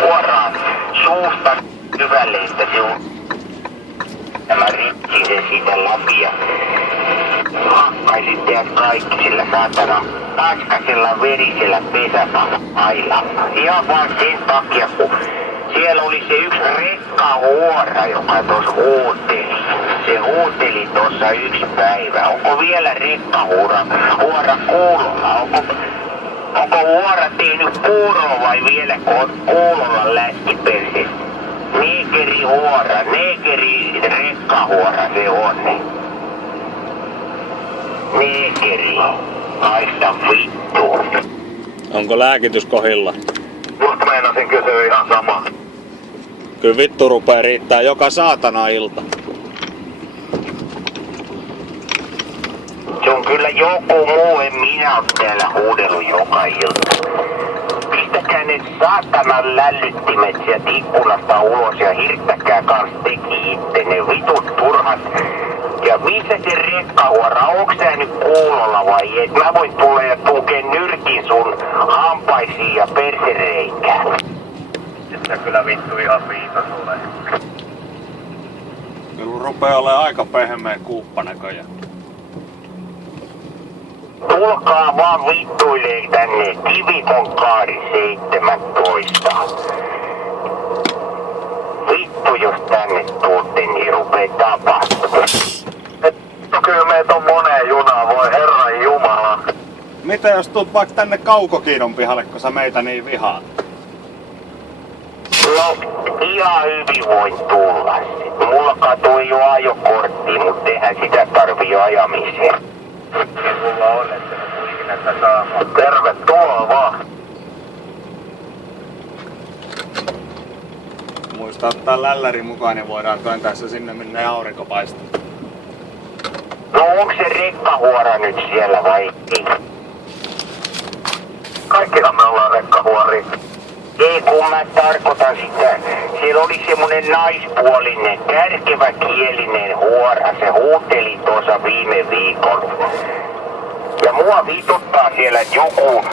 suoraan suusta syvälle, että se on tämä rikki se siitä läpi ja hakkaisit teidät kaikki sillä saatana paskasella verisellä pesäpailla. Ihan vaan sen takia, kun siellä oli se yksi rekkahuora, joka tuossa huuteli. Se huuteli tuossa yksi päivä. Onko vielä rekkahuora kuulolla? Onko huora tehnyt kuuroa vai vieläkö on kuulolla läskiperse? Neekeri huora, neekeri rekkahuora se on. Neekeri. Haista vittu. Onko lääkitys kohilla? Just meinasin kysyä ihan sama. Kyllä vittu rupee riittää joka saatana ilta. Se on kyllä joku muu, en minä oo täällä huudellut joka ilta. Pistäkää ne saatanan lällyttimet sieltä ikkunasta ulos ja hirttäkää kans teki ittenne vitut turhat. Ja missä se rekkahuora, onks sä nyt kuulolla vai et? Mä voin tulla ja tukea nyrkin sun hampaisiin ja persereikään. Että kyllä vittu ihan viisas ole. Kyllä rupee olemaan aika pehmeä kuuppa näköjään. Tulkaa vaan vittuilee tänne Kivikon kaari 17. Vittu jos tänne tuutte, niin rupee tapahtumaan. No kyllä meitä on moneen junaan, voi herran jumala. Mitä jos tuut vaikka tänne Kaukokiidon pihalle, kun sä meitä niin vihaat? No, ihan hyvin voin tulla. Mulla katoi jo ajokortti, mutta eihän sitä tarvii ajamiseen. Mulla on, että me tulikin näitä saamaan. Tervetuloa vaan. Muista ottaa lälläri mukaan, niin voidaan työntää se sinne, minne aurinko paistaa. No onko se rekkahuora nyt siellä vai ei? Kaikkihan me ollaan rekkahuori. Ei kun mä tarkoitan sitä. Siellä oli semmonen naispuolinen, kärkeväkielinen huora. Se huuteli tuossa viime viikolla. Ja mua vituttaa siellä joku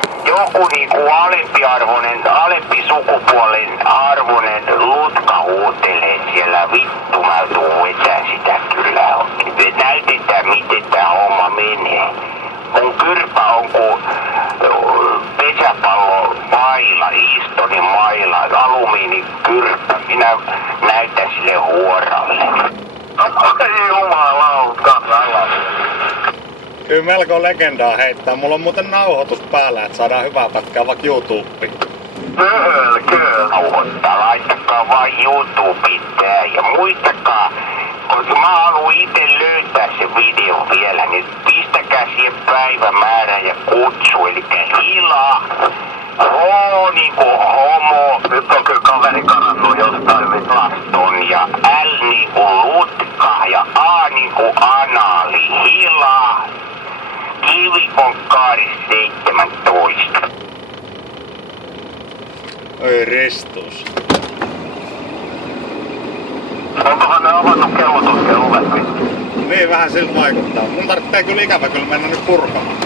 niinku alempi sukupuolen arvoinen lutka huutelee siellä. Vittu mä tuun etään sitä kyllä. Näytetään miten tää homma menee. Mun kyrpä on kuin pesäpallo maila, Eastonin maila, alumiinikyrpä. Minä näytän sille huoralle. Ai jumalauta. Kyllä melko legendaa heittää. Mulla on muuten nauhoitus päällä, että saadaan hyvää pätkää vaikka YouTubeen. Kyllä. Nauhoittaa, laittakaa vaan YouTubeen tää ja muistakaa, koska mä haluan ite löytää sen videon vielä, niin pistäkää siihen päivämäärä ja kutsu, eli hilaa, H niinku homo, Nyt on kyllä kaveri karannut jostain vittu. Laston ja L niinku lutka ja A niinku anaali, hilaa, Kivikon kaari 17. Oi Ristus. Onkohan ne avannut kellotuskeen ovet? Niin vähän siltä vaikuttaa. Mun tarvitsee kyllä ikävä kyllä mennä nyt purkamaan.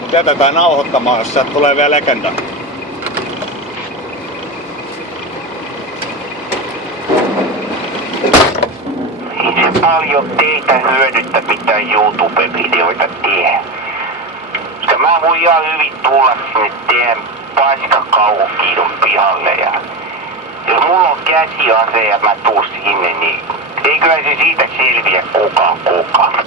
Mut jätetään nauhoittamaan, jos sieltä tulee vielä legenda. Ei se paljon teitä hyödyttä mitään YouTube-videoita tee. Koska mä voin ihan hyvin tulla sinne teidän paskakauhukiidon pihalle ja jos mulla on käsiase ja mä tuun sinne, niin eiköhän se siitä selviä kukaan.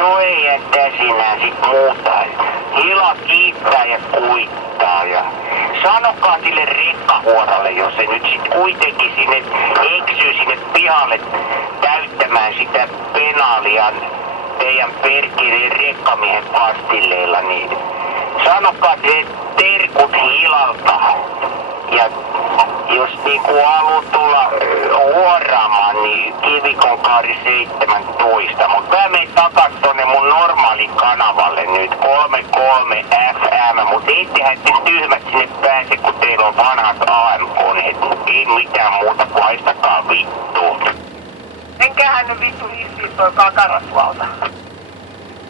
No ei jättää sinä sit muuta. Hila kiinni kiittää ja kuittaa ja sanokaa sille rekkahuoralle, jos se nyt sit kuitenkin sinne eksyy sinne pihalle täyttämään sitä penaalia teidän perkeleen rekkamiehen pastilleilla, niin sanokaa se terkut Hilalta. Ja jos niinku haluat tulla huoraamaan, niin Kivikonkaari 17. Mut mä menen takas tonne mun normaali kanavalle nyt 33 FM, mut ettehän te tyhmät sinne pääse, kun teillä on vanhat AM-koneet. Ei mitään muuta kuin haistakaa vittuun. Enkähän nyt vittu hissiin toi kakarasvalta.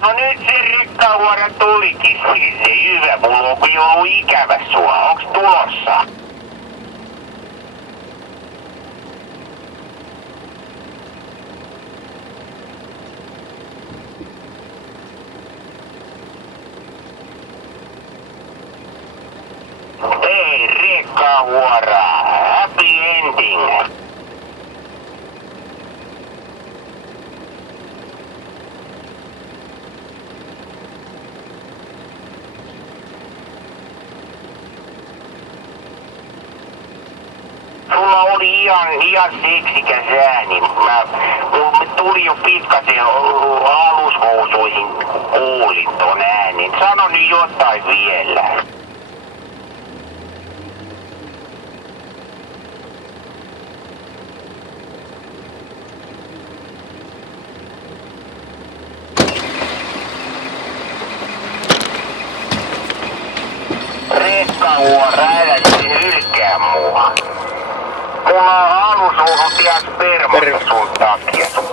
No nyt se rekkahuora tulikin sinne. Hyvä, mulla on jo ollut ikävä sua. Onks tulossa? Ei rekkahuora. Happy ending. Sulla oli ihan seksikäs ääni. Mulla tuli jo pikkasen alushousuihin, kun kuulin ton äänen. Sano nyt jotain vielä. Rekkahuora, älä se hylkää mua. Mulla on alushousut ihan spermasta sun takia. Sun